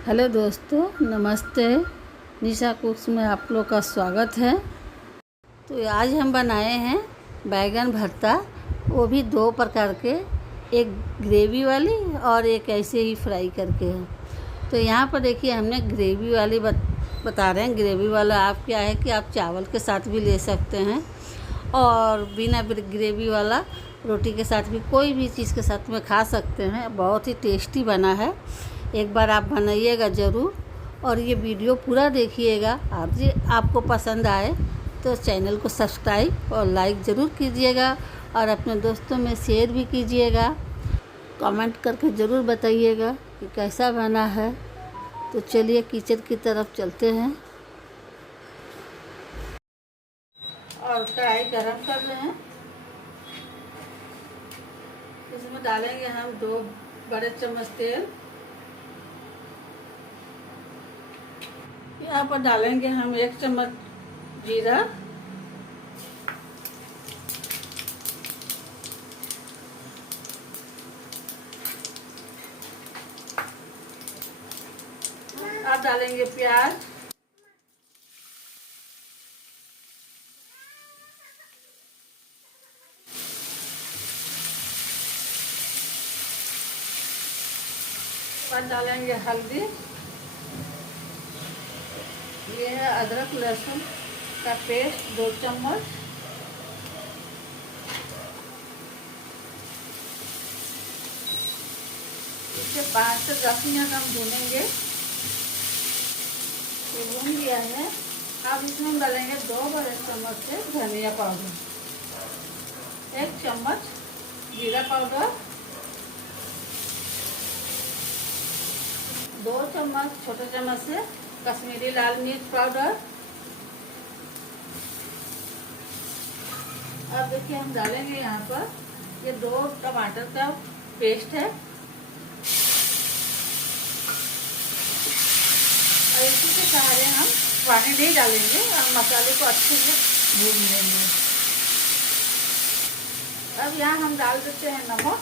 Hello दोस्तों, नमस्ते। निशा कुक्स में आप लोग का स्वागत है। तो आज हम बनाए हैं बैगन भरता, वो भी दो प्रकार के, एक ग्रेवी वाली और एक ऐसे ही फ्राई करके है। तो यहाँ पर देखिए हमने ग्रेवी वाली बता रहे हैं। ग्रेवी वाला आप क्या है कि आप चावल के साथ भी ले सकते हैं और बिना ग्रेवी वाला रोटी के साथ भी, कोई भी चीज़ के साथ में खा सकते हैं। बहुत ही टेस्टी बना है, एक बार आप बनाइएगा ज़रूर और ये वीडियो पूरा देखिएगा। आपको पसंद आए तो चैनल को सब्सक्राइब और लाइक ज़रूर कीजिएगा और अपने दोस्तों में शेयर भी कीजिएगा। कमेंट करके ज़रूर बताइएगा कि कैसा बना है। तो चलिए किचन की तरफ चलते हैं और कढ़ाई गरम कर रहे हैं। इसमें डालेंगे हम 2 बड़े चम्मच तेल। यहाँ पर डालेंगे हम 1 चम्मच जीरा, अब डालेंगे प्याज, और डालेंगे हल्दी। ये है अदरक लहसुन का पेस्ट 2 चम्मच। इसे 5 से 10 मिनट हम भूनेंगे। ये भून गया है। अब इसमें डालेंगे 2 बड़े चम्मच से धनिया पाउडर, 1 चम्मच जीरा पाउडर, 2 चम्मच छोटे चम्मच से कश्मीरी लाल मिर्च पाउडर। अब देखिए हम डालेंगे यहाँ पर ये 2 टमाटर का पेस्ट है और इसी के सहारे हम पानी नहीं डालेंगे और मसाले को अच्छे से भून लेंगे। अब यहाँ हम डाल देते हैं नमक।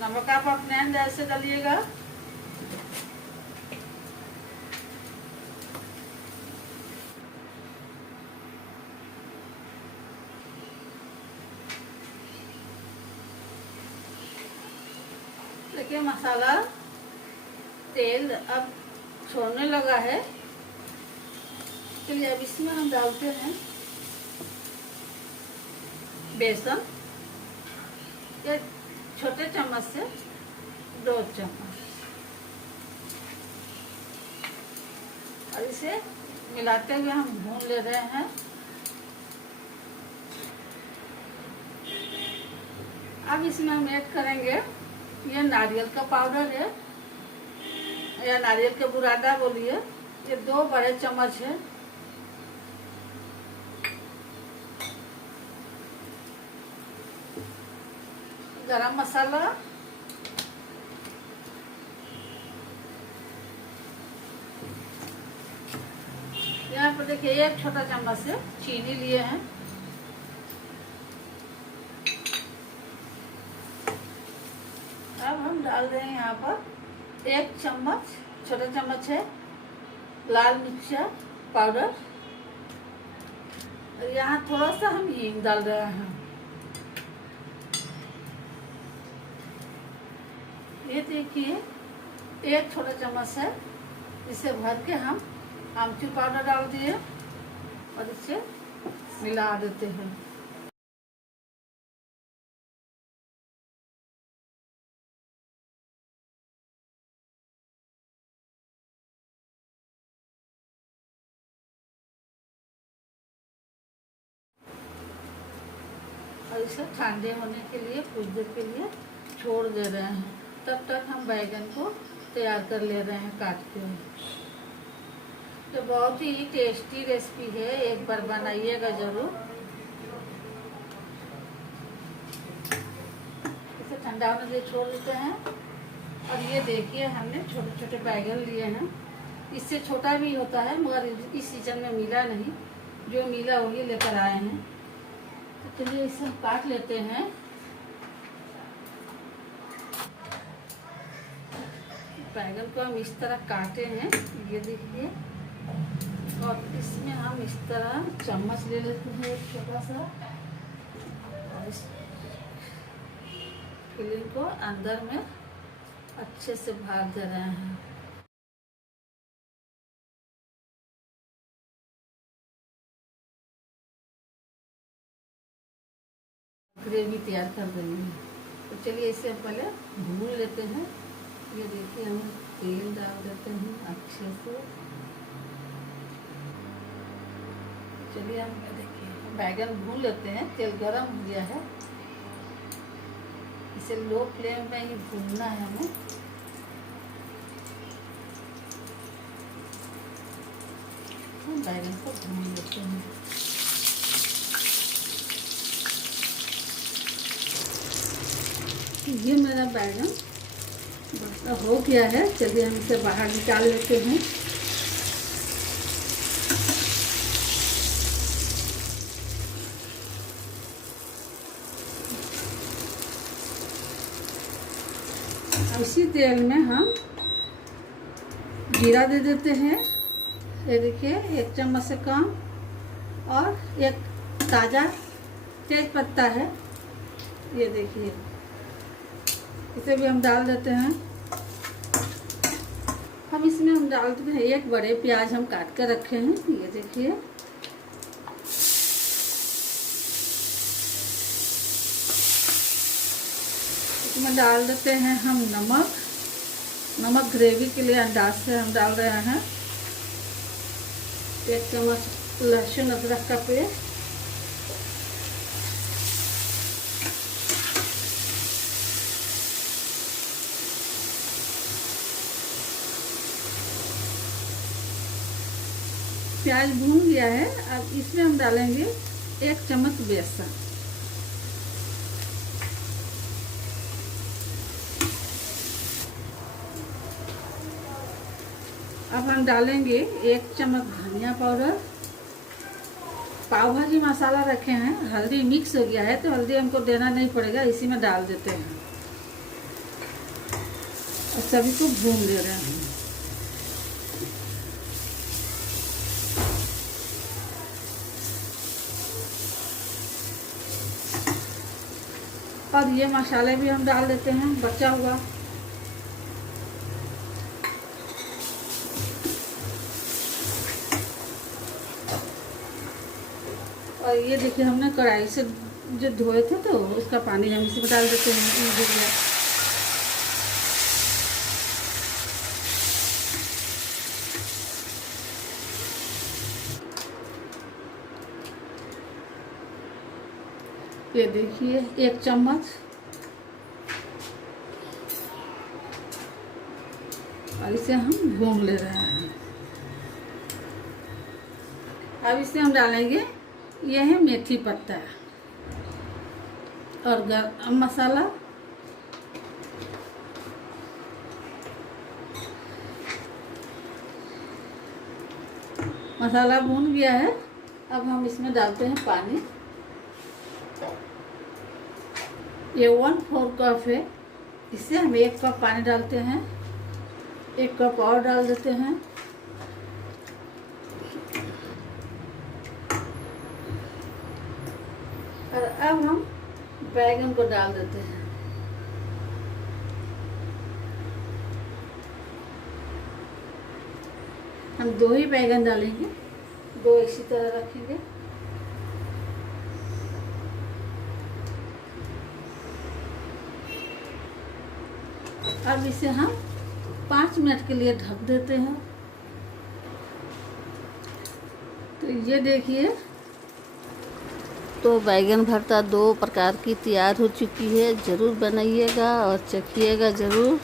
नमक आप अपने अंदाज से डालिएगा। देखिए मसाला तेल अब छोड़ने लगा है। चलिए अब इसमें हम डालते हैं बेसन, ये छोटे चम्मच से 2 चम्मच, और इसे मिलाते हुए हम भून ले रहे हैं। अब इसमें हम ऐड करेंगे ये नारियल का पाउडर है या नारियल का बुरादा बोलिए, ये 2 बड़े चम्मच है। गरम मसाला, यहाँ पर देखिए 1 छोटा चम्मच से चीनी लिए हैं। अब हम डाल रहे हैं यहाँ पर 1 चम्मच, छोटा चम्मच है लाल मिर्च पाउडर, और यहाँ थोड़ा सा हम हींग डाल रहे हैं। ये देखिए 1 छोटा चम्मच है। इसे भर के हम आमचूर पाउडर डाल दिए और इसे मिला देते हैं। और इसे ठंडे होने के लिए कुछ देर के लिए छोड़ दे रहे हैं। तब तक हम बैगन को तैयार कर ले रहे हैं काट के। तो बहुत ही टेस्टी रेसिपी है, एक बार बनाइएगा ज़रूर। इसे ठंडा होने के लिए छोड़ देते हैं। और ये देखिए हमने छोटे छोटे बैगन लिए हैं। इससे छोटा भी होता है मगर इस सीजन में मिला नहीं, जो मिला वही लेकर आए हैं। तो चलिए इसे हम काट लेते हैं। बैगन को हम इस तरह काटे हैं, ये देखिए। और इसमें हम इस तरह चम्मच ले लेते हैं एक छोटा सा, और इस फिलिंग को अंदर में अच्छे से भर दे रहे हैं। ग्रेवी तैयार कर देंगे। तो चलिए इसे हम पहले भून लेते हैं। ये देखिए हम तेल डाल देते हैं अच्छे से। चलिए हम देखिए बैगन भून लेते हैं। तेल गरम हो गया है, इसे लो फ्लेम में ही भूनना है हमें। हम बैगन को भून लेते हैं। ये मेरा बैगन हो गया है। चलिए हम इसे बाहर निकाल लेते हैं। इसी तेल में हम जीरा दे देते हैं। ये देखिए 1 चम्मच से कम, और एक ताज़ा तेज पत्ता है, ये देखिए, इसे भी हम डाल देते हैं। हम इसमें हम डाल देते हैं 1 बड़े प्याज हम काट कर रखे हैं, ये देखिए। इसमें डाल देते हैं हम नमक ग्रेवी के लिए अंदाज से हम डाल रहे हैं। 1 चम्मच लहसुन अदरक का पेस्ट, प्याज भून गया है। अब इसमें हम डालेंगे 1 चम्मच बेसन, अब हम डालेंगे 1 चम्मच धनिया पाउडर। पाव भाजी मसाला रखे हैं, हल्दी मिक्स हो गया है तो हल्दी हमको देना नहीं पड़ेगा, इसी में डाल देते हैं और सभी को भून दे रहे हैं। और ये मसाले भी हम डाल देते हैं बचा हुआ। और ये देखिए हमने कढ़ाई से जो धोए थे तो उसका पानी हम इसमें डाल देते हैं। ये देखिए 1 चम्मच, और इसे हम भून ले रहे हैं। अब इसे हम डालेंगे, यह है मेथी पत्ता और गरम मसाला, मसाला भून गया है। अब हम इसमें डालते हैं पानी। ये 1/4 कप है, इससे हम 1 कप पानी डालते हैं। 1 कप और डाल देते हैं। और अब हम बैगन को डाल देते हैं। हम 2 ही बैगन डालेंगे, 2 इसी तरह रखेंगे। अब इसे हम 5 मिनट के लिए ढक देते हैं। तो ये देखिए, तो बैगन भरता 2 प्रकार की तैयार हो चुकी है। ज़रूर बनाइएगा और चखिएगा ज़रूर।